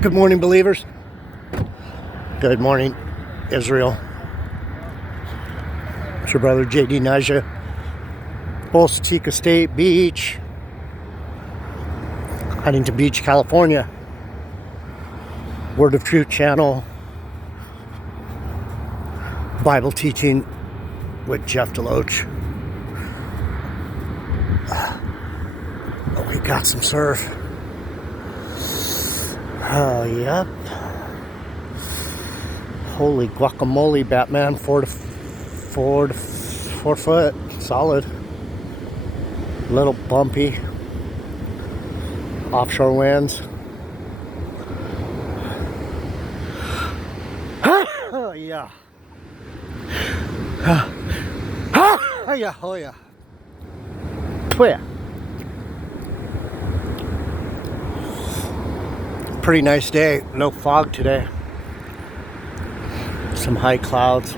Good morning, believers. Good morning, Israel. It's your brother JD Naja, Bolsatica State Beach, Huntington Beach, California. Word of Truth channel, Bible teaching with Jeff Deloach. Oh, we got some surf. Oh, yep. Holy guacamole, Batman. 4 foot. Solid. Little bumpy. Offshore winds. Oh, yeah. Oh, yeah. Oh, yeah. Oh, yeah. Pretty nice day. No fog today. Some high clouds.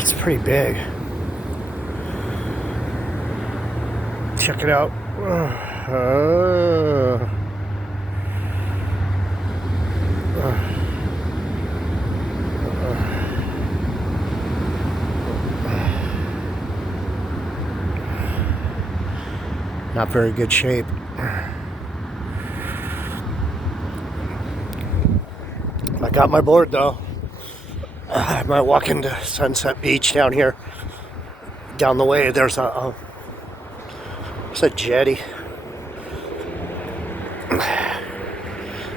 It's pretty big. Check it out. Not very good shape. I got my board though. I might walk into Sunset Beach down here. Down the way there's a jetty.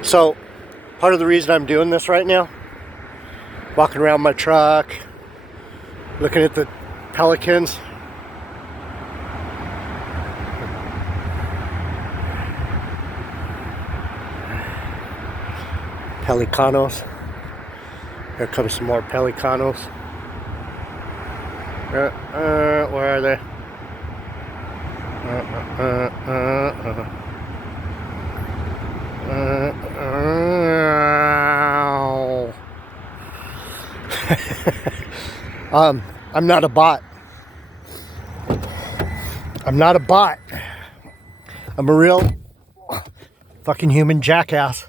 So part of the reason I'm doing this right now, walking around my truck, looking at the pelicans. Pelicanos. Here comes some more pelicanos. Where are they? I'm not a bot. I'm not a bot. I'm a real fucking human jackass.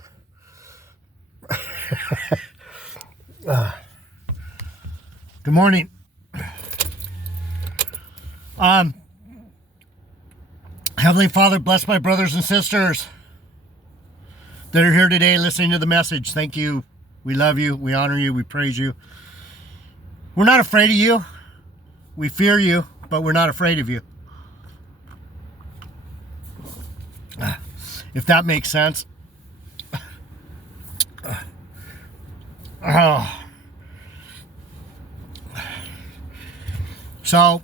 Good morning. Heavenly Father, bless my brothers and sisters that are here today listening to the message. Thank you. We love you. We honor you. We praise you. We're not afraid of you. We fear you, but we're not afraid of you. If that makes sense. Oh. So,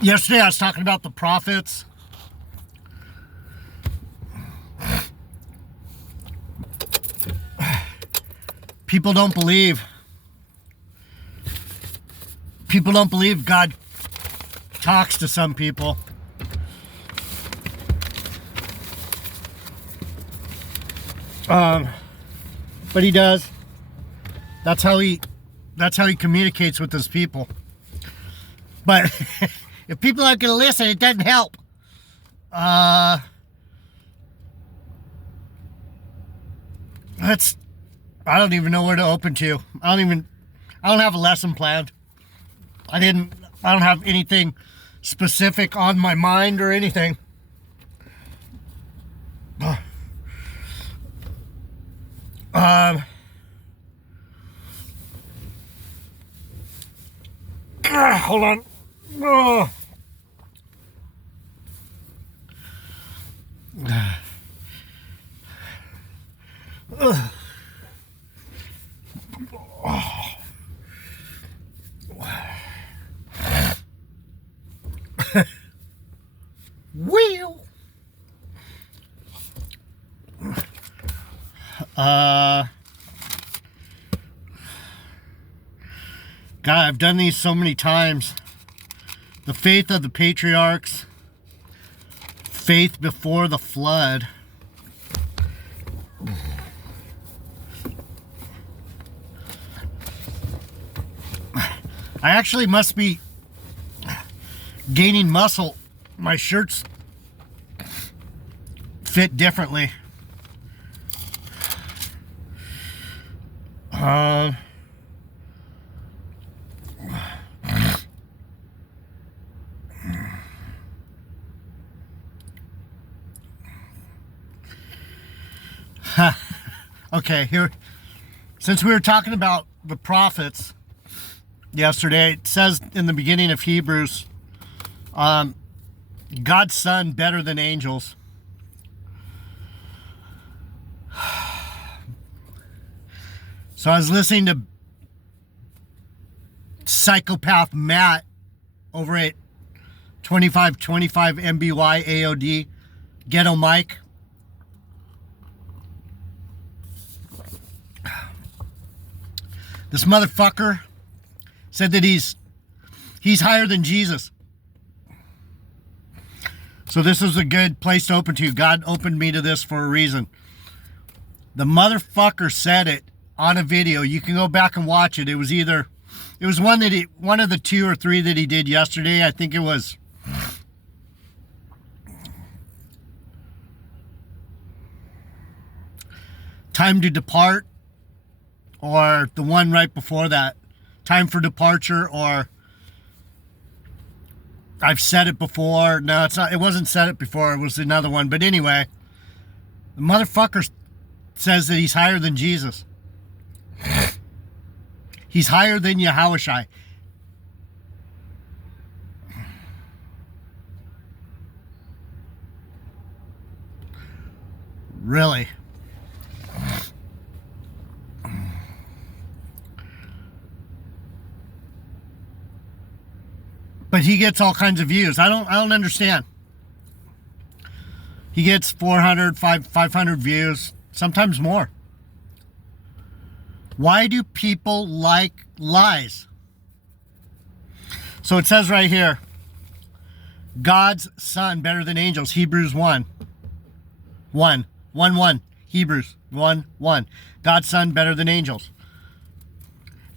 yesterday I was talking about the prophets. People don't believe. People don't believe God talks to some people. But he does. That's how he communicates with his people. But if people aren't going to listen, it doesn't help. I don't even know where to open to. I don't have a lesson planned. I don't have anything specific on my mind or anything. Hold on. Oh. Wheel. God, I've done these so many times. The faith of the patriarchs, faith before the flood. I actually must be gaining muscle. My shirts fit differently. Okay, here, since we were talking about the prophets yesterday, it says in the beginning of Hebrews, God's Son better than angels. So I was listening to Psychopath Matt over at 2525 MBY AOD, Ghetto Mike. This motherfucker said that he's higher than Jesus. So this is a good place to open to. God opened me to this for a reason. The motherfucker said it on a video. You can go back and watch it. It was one of the 2 or 3 that he did yesterday. I think it was Time to Depart, or the one right before that, Time for Departure, or I've said it before. No, it's not. It wasn't said it before. It was another one. But anyway, the motherfucker says that he's higher than Jesus. He's higher than Yahushua. Really? But he gets all kinds of views. I don't understand. He gets 400, 500 views, sometimes more. Why do people like lies? So it says right here, God's Son better than angels. Hebrews 1. Hebrews 1. God's Son better than angels.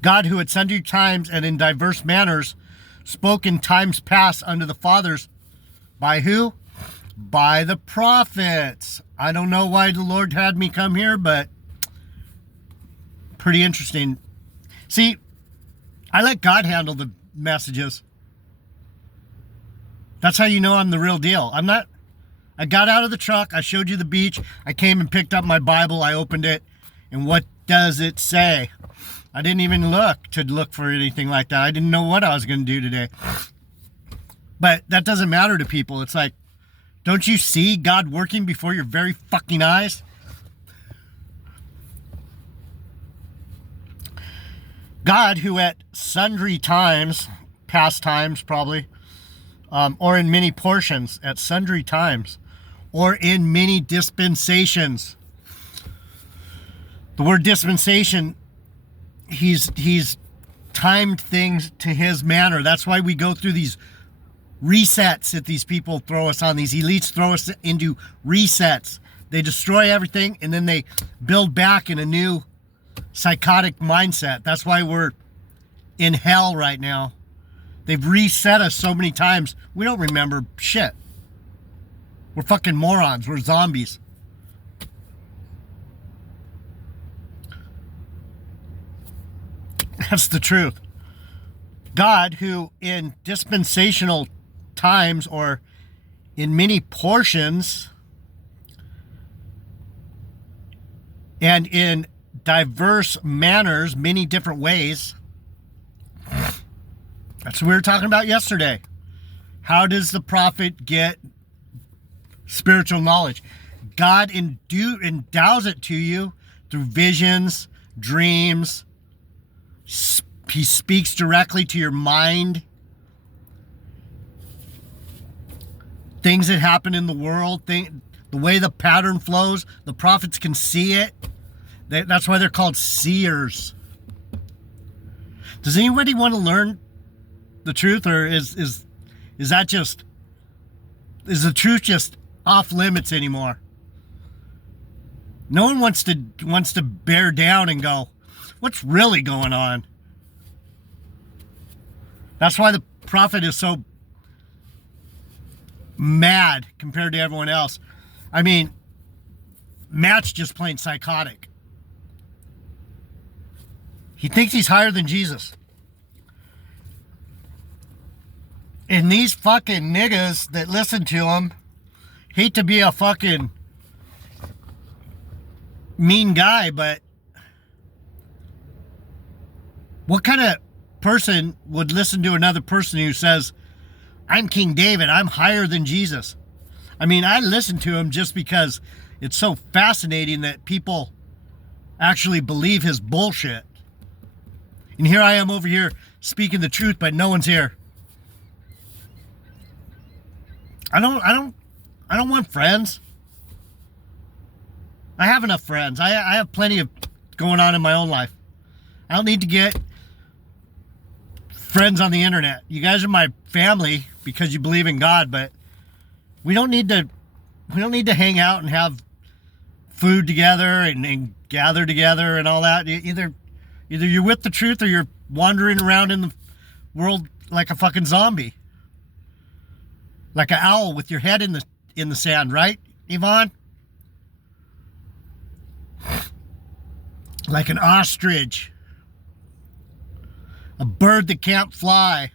God, who at sundry times and in diverse manners spoke in times past unto the fathers, by who? By the prophets. I don't know why the Lord had me come here, but pretty interesting. See, I let God handle the messages. That's how you know I'm the real deal. I got out of the truck, I showed you the beach, I came and picked up my Bible, I opened it, and what does it say? I didn't even look for anything like that. I didn't know what I was going to do today. But that doesn't matter to people. It's like, don't you see God working before your very fucking eyes? God, who at sundry times, past times probably, or in many portions, at sundry times, or in many dispensations. The word dispensation, he's timed things to his manner. That's why we go through these resets that these people throw us on. These elites throw us into resets. They destroy everything and then they build back in a new psychotic mindset. That's why we're in hell right now. They've reset us so many times, we don't remember shit. We're fucking morons. We're zombies. That's the truth. God, who in dispensational times or in many portions and in diverse manners, many different ways. That's what we were talking about yesterday. How does the prophet get spiritual knowledge? God endows it to you through visions, dreams. He speaks directly to your mind. Things that happen in the world, the way the pattern flows, the prophets can see it. That's why they're called seers. Does anybody want to learn the truth, or is the truth just off limits anymore? No one wants to bear down and go, what's really going on? That's why the prophet is so mad compared to everyone else. I mean, Matt's just plain psychotic. He thinks he's higher than Jesus. And these fucking niggas that listen to him hate to be a fucking mean guy, but what kind of person would listen to another person who says, I'm King David, I'm higher than Jesus? I mean, I listen to him just because it's so fascinating that people actually believe his bullshit. And here I am over here speaking the truth, but no one's here. I don't want friends. I have enough friends. I have plenty of going on in my own life. I don't need to get friends on the internet. You guys are my family because you believe in God, but we don't need to hang out and have food together and gather together and all that. Either you're with the truth or you're wandering around in the world like a fucking zombie. Like an owl with your head in the sand, right, Yvonne? Like an ostrich. A bird that can't fly.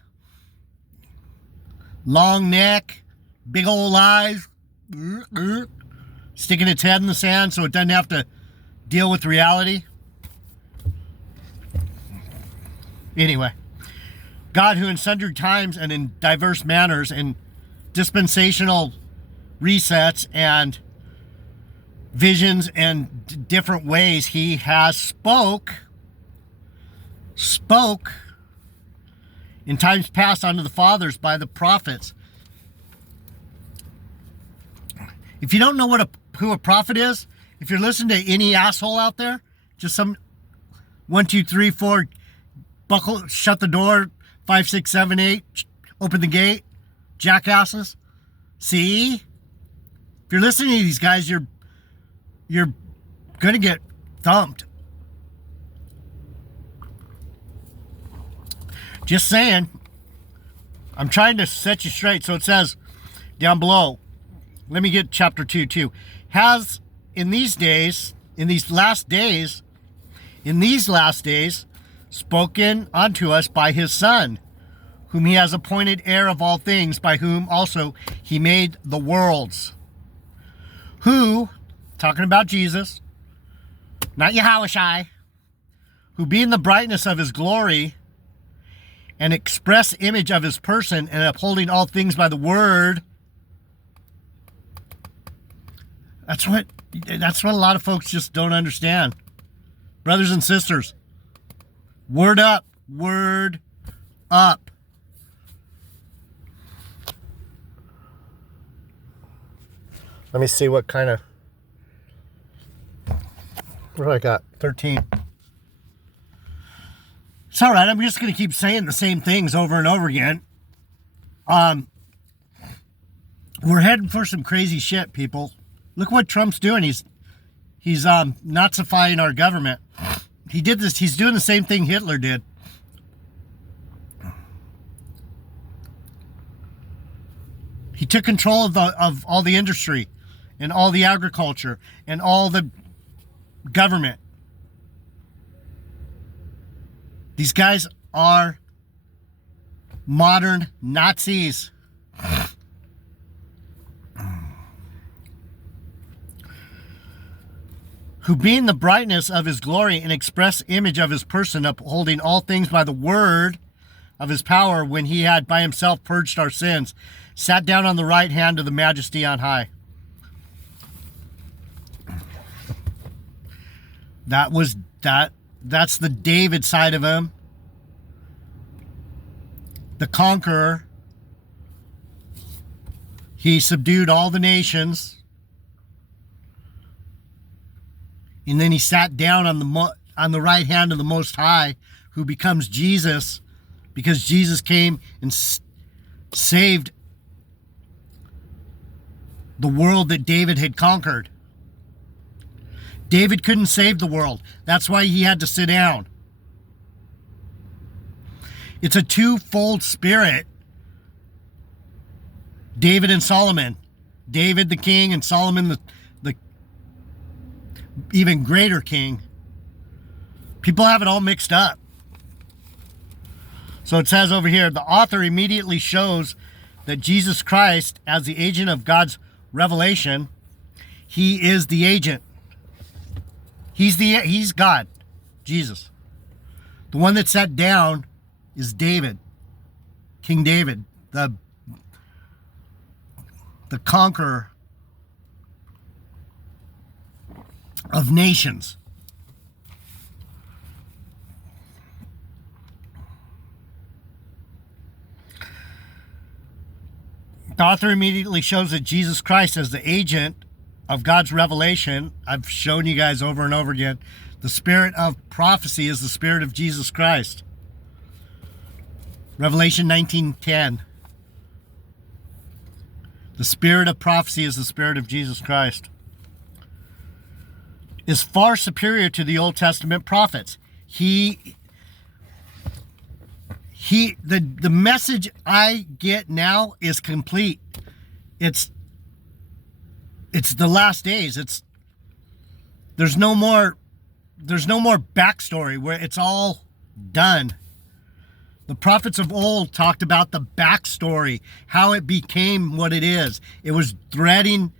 Long neck, big old eyes, sticking its head in the sand so it doesn't have to deal with reality. Anyway, God, who in sundry times and in diverse manners and dispensational resets and visions and different ways, he has spoke in times past unto the fathers by the prophets. If you don't know who a prophet is, if you're listening to any asshole out there, just some 1, 2, 3, 4, buckle, shut the door, 5, 6, 7, 8, open the gate, jackasses. See? If you're listening to these guys, you're gonna get thumped. Just saying. I'm trying to set you straight. So it says down below, let me get chapter 2 too. Has in these last days, spoken unto us by his Son, whom he has appointed heir of all things, by whom also he made the worlds. Who, talking about Jesus, not Yahushai, who being the brightness of his glory and express image of his person, and upholding all things by the word. That's what a lot of folks just don't understand. Brothers and sisters, word up, word up. Let me see what kind of, what do I got? 13. It's all right. I'm just going to keep saying the same things over and over again. We're heading for some crazy shit, people. Look what Trump's doing. He's Nazifying our government. He did this. He's doing the same thing Hitler did. He took control of all the industry and all the agriculture and all the government. These guys are modern Nazis. Who being the brightness of his glory and express image of his person, upholding all things by the word of his power, when he had by himself purged our sins, sat down on the right hand of the majesty on high. That's the David side of him. The conqueror. He subdued all the nations. And then he sat down on the right hand of the Most High, who becomes Jesus, because Jesus came and saved the world that David had conquered. David couldn't save the world. That's why he had to sit down. It's a twofold spirit. David and Solomon. David the king and Solomon the even greater king. People have it all mixed up. So it says over here, the author immediately shows that Jesus Christ, as the agent of God's revelation, he is the agent. He's God, Jesus. The one that sat down is David, King David, the conqueror of nations. The author immediately shows that Jesus Christ as the agent of God's revelation. I've shown you guys over and over again. The spirit of prophecy is the spirit of Jesus Christ. Revelation 19:10. The spirit of prophecy is the spirit of Jesus Christ. Is far superior to the Old Testament prophets. The message I get now is complete. It's the last days. There's no more backstory where it's all done. The prophets of old talked about the backstory, how it became what it is. It was threading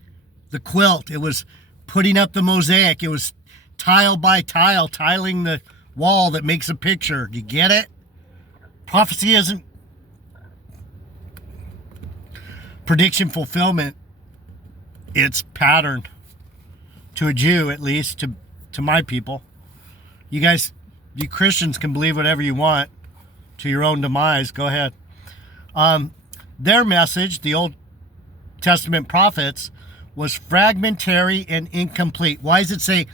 the quilt. It was putting up the mosaic. It was tile by tile, tiling the wall that makes a picture. Do you get it? Prophecy isn't prediction fulfillment. It's pattern. To a Jew, at least, to my people. You guys, you Christians can believe whatever you want to your own demise. Go ahead. Their message, the Old Testament prophets, was fragmentary and incomplete. Why does it say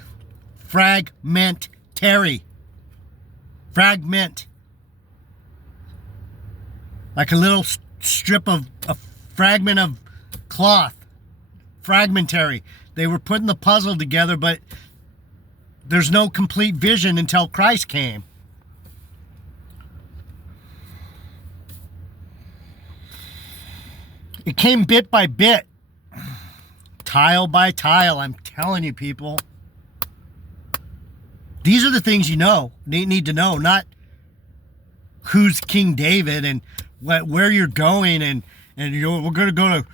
fragmentary? Fragment. Like a little strip of a fragment of cloth. Fragmentary. They were putting the puzzle together, but there's no complete vision until Christ came. It came bit by bit. Tile by tile. I'm telling you, people. These are the things you need to know, not who's King David and where you're going and we're going to go to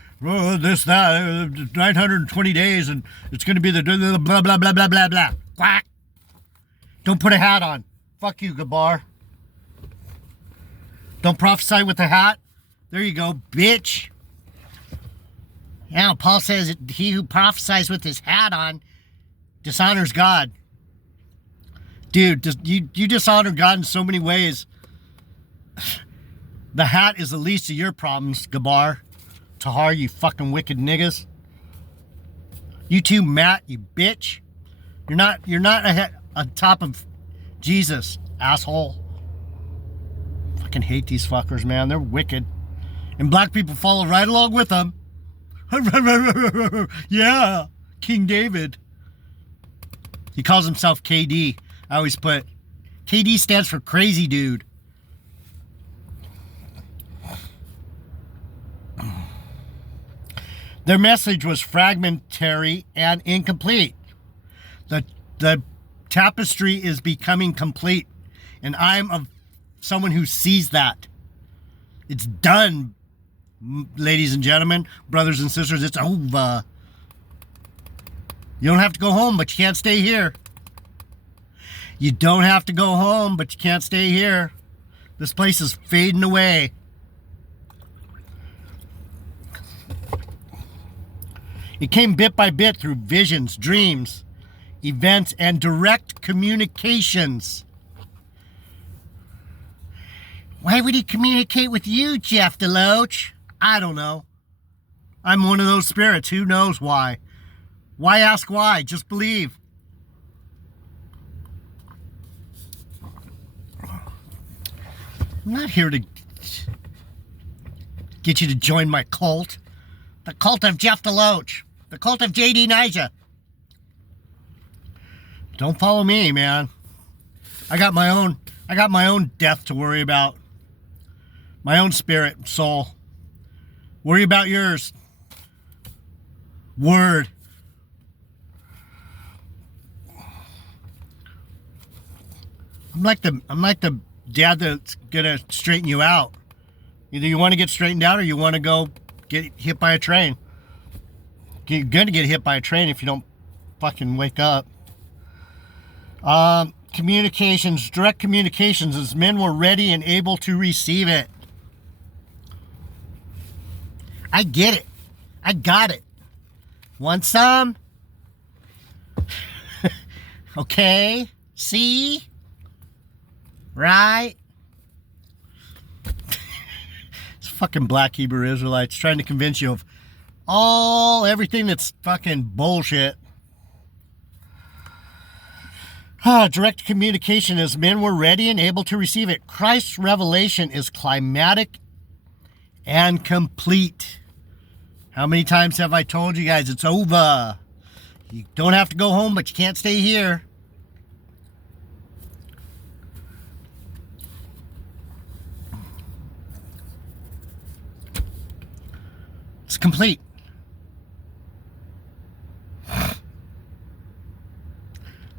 this, that, 920 days and it's going to be the blah, blah, blah, blah, blah, blah. Quack. Don't put a hat on. Fuck you, Gabar. Don't prophesy with a hat. There you go, bitch. Yeah, Paul says he who prophesies with his hat on dishonors God. Dude, you dishonor God in so many ways. The hat is the least of your problems, Gabar. Tahar, you fucking wicked niggas. You too, Matt, you bitch. You're not on top of Jesus, asshole. Fucking hate these fuckers, man. They're wicked. And black people follow right along with them. Yeah, King David. He calls himself KD. I always put KD stands for crazy dude. Their message was fragmentary and incomplete. The tapestry is becoming complete, and I'm someone who sees that. It's done, ladies and gentlemen, brothers and sisters. It's over. You don't have to go home, but you can't stay here. You don't have to go home, but you can't stay here. This place is fading away. It came bit by bit through visions, dreams, events, and direct communications. Why would he communicate with you, Jeff DeLoach? I don't know. I'm one of those spirits. Who knows why? Why ask why? Just believe. I'm not here to get you to join my cult. The cult of Jeff DeLoach. The cult of J.D. Nija. Don't follow me, man. I got my own death to worry about. My own spirit, soul. Worry about yours. Word. I'm like the dad that's gonna straighten you out. Either you want to get straightened out or you want to go get hit by a train. You're gonna get hit by a train if you don't fucking wake up. Communications, direct communications, as men were ready and able to receive it. I get it. I got it. Want some? Okay. See? Right? It's fucking black Hebrew Israelites trying to convince you of everything that's fucking bullshit. Direct communication, as men were ready and able to receive it. Christ's revelation is climatic and complete. How many times have I told you guys it's over? You don't have to go home, but you can't stay here. It's complete.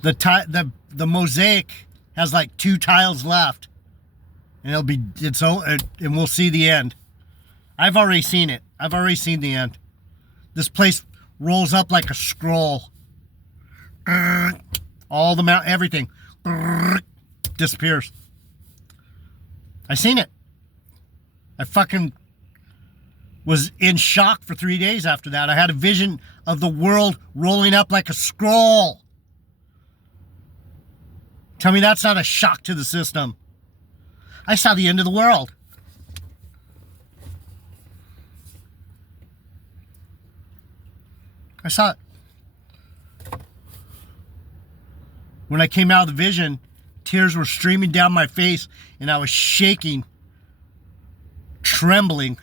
The mosaic has like 2 tiles left, and and we'll see the end. I've already seen it. I've already seen the end. This place rolls up like a scroll. All the everything disappears. I seen it. I fucking was in shock for 3 days after that. I had a vision of the world rolling up like a scroll. Tell me that's not a shock to the system. I saw the end of the world. I saw it. When I came out of the vision, tears were streaming down my face and I was shaking, trembling.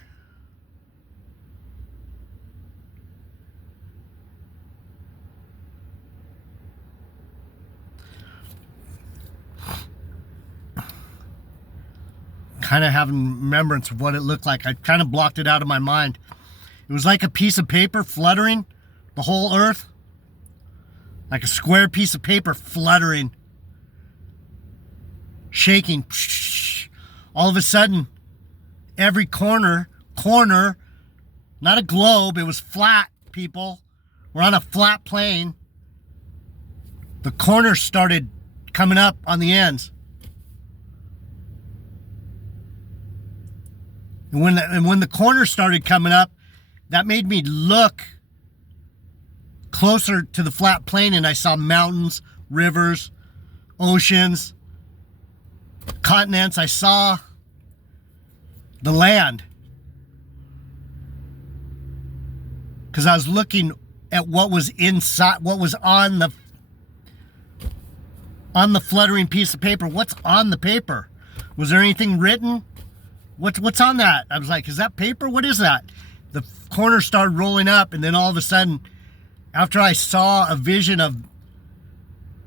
Kind of having remembrance of what it looked like. I kind of blocked it out of my mind. It was like a piece of paper fluttering the whole earth. Like a square piece of paper fluttering. Shaking. All of a sudden, every corner, not a globe, it was flat, people. We're on a flat plane. The corners started coming up on the ends. And when the corners started coming up, that made me look closer to the flat plane, and I saw mountains, rivers, oceans, continents. I saw the land. Because I was looking at what was inside, what was on the fluttering piece of paper. What's on the paper? Was there anything written? What's on that? I was like, is that paper? What is that? The corner started rolling up, and then all of a sudden, after I saw a vision of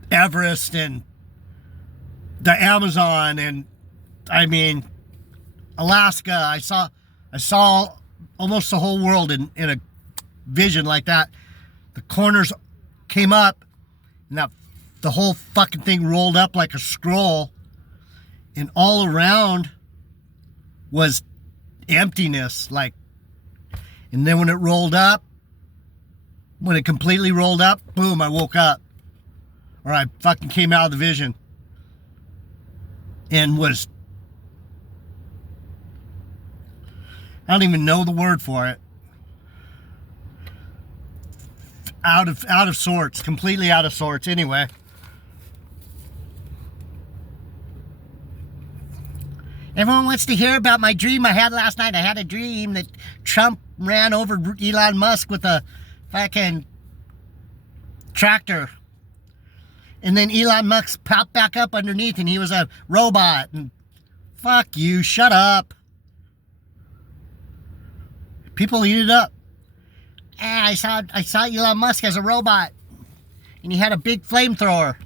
Everest and the Amazon and, I mean, Alaska, I saw almost the whole world in a vision like that. The corners came up, and the whole fucking thing rolled up like a scroll, and all around was emptiness, and then when it completely rolled up, boom, I woke up. Or I fucking came out of the vision and was, I don't even know the word for it. Out of sorts, completely out of sorts. Anyway. Everyone wants to hear about my dream I had last night. I had a dream that Trump ran over Elon Musk with a fucking tractor. And then Elon Musk popped back up underneath and he was a robot. And fuck you, shut up. People eat it up. I saw Elon Musk as a robot. And he had a big flamethrower.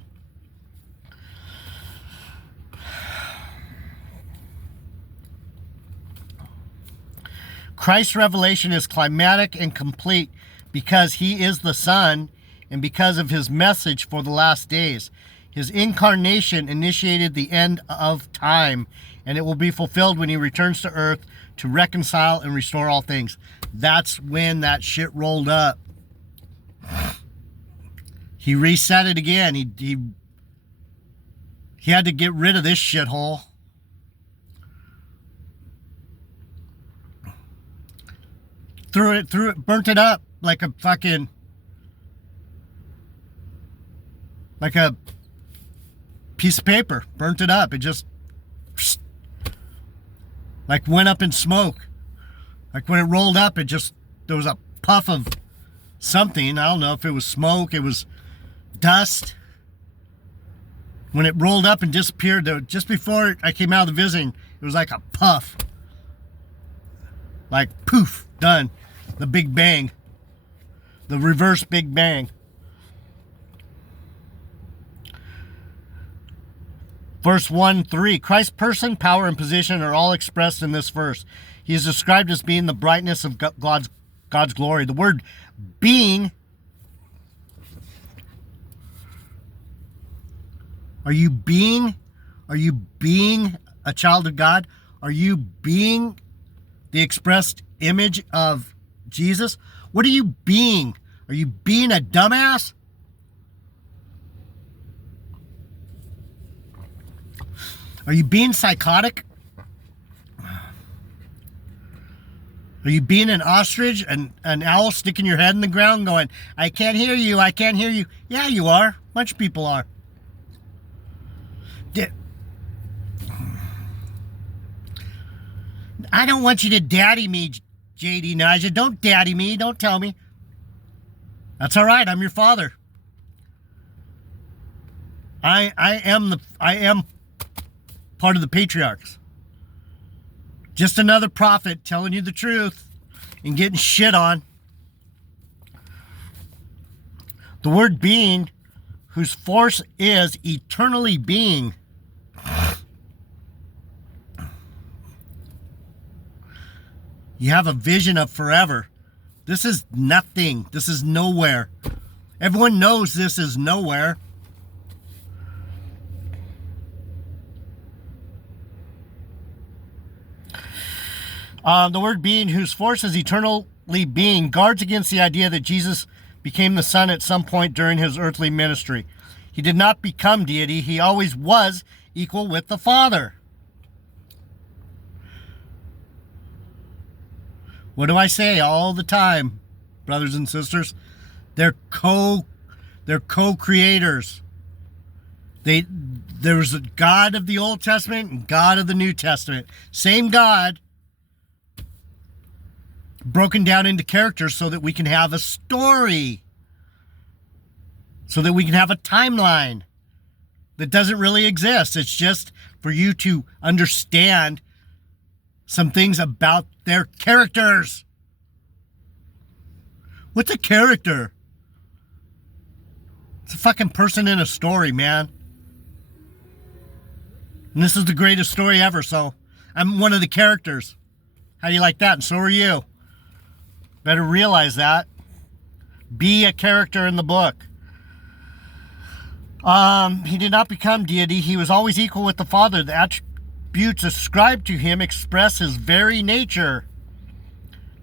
Christ's revelation is climatic and complete because he is the Son and because of his message for the last days. His incarnation initiated the end of time, and it will be fulfilled when he returns to earth to reconcile and restore all things. That's when that shit rolled up. He reset it again. He had to get rid of this shithole. Threw it, burnt it up like a fucking, like a piece of paper. Burnt it up. It just, like, went up in smoke. Like when it rolled up, it just, there was a puff of something. I don't know if it was smoke, it was dust. When it rolled up and disappeared, just before I came out of the visiting, it was like a puff. Like poof, done. The Big Bang. The reverse Big Bang. Verse 1-3. Christ's person, power, and position are all expressed in this verse. He is described as being the brightness of God's glory. The word being. Are you being a child of God? Are you being the expressed image of Jesus? What are you being? Are you being a dumbass? Are you being psychotic? Are you being an ostrich, an owl sticking your head in the ground going, I can't hear you, I can't hear you? Yeah, you are. A bunch of people are. I don't want you to daddy me, JD Naja. Don't daddy me. Don't tell me. That's all right. I'm your father. I am part of the patriarchs. Just another prophet telling you the truth and getting shit on. The word being, whose force is eternally being. You have a vision of forever. This is nothing. This is nowhere. Everyone knows this is nowhere. The word being, whose force is eternally being, guards against the idea that Jesus became the Son at some point during his earthly ministry. He did not become deity. He always was equal with the Father. What do I say all the time, brothers and sisters? They're co-creators. There was a God of the Old Testament and God of the New Testament. Same God, broken down into characters so that we can have a story. So that we can have a timeline that doesn't really exist. It's just for you to understand some things about their characters. What's a character? It's a fucking person in a story, man. And this is the greatest story ever, so I'm one of the characters. How do you like that? And so are you. Better realize that. Be a character in the book. He did not become deity. He was always equal with the Father. The attributes ascribed to him express his very nature.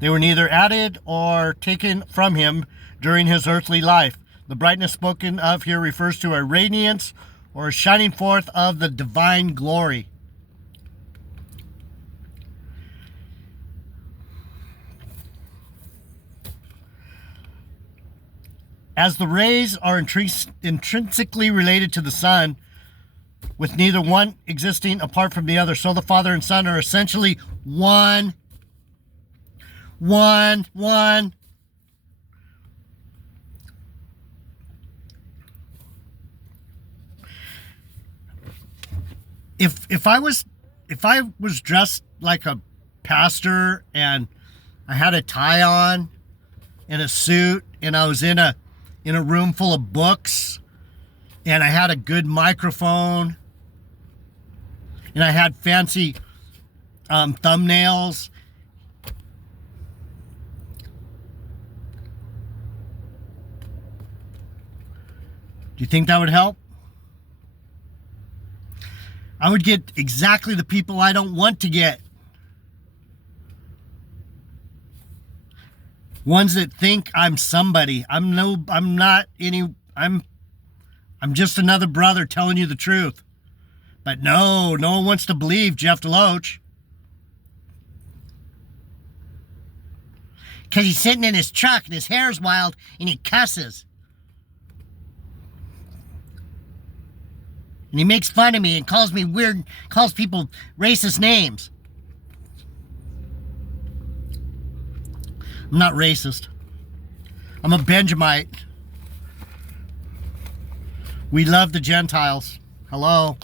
They were neither added or taken from him during his earthly life. The brightness spoken of here refers to a radiance or a shining forth of the divine glory. As the rays are intrinsically related to the sun, with neither one existing apart from the other, so the Father and Son are essentially one. If I was dressed like a pastor and I had a tie on and a suit and I was in a room full of books and I had a good microphone and I had fancy thumbnails Do you think that would help? I would get exactly the people I don't want to get. Ones that think I'm somebody. I'm just another brother telling you the truth. But no one wants to believe Jeff DeLoach. Because he's sitting in his truck and his hair's wild and he cusses. And he makes fun of me and calls me weird, calls people racist names. I'm not racist. I'm a Benjamite. We love the Gentiles. Hello.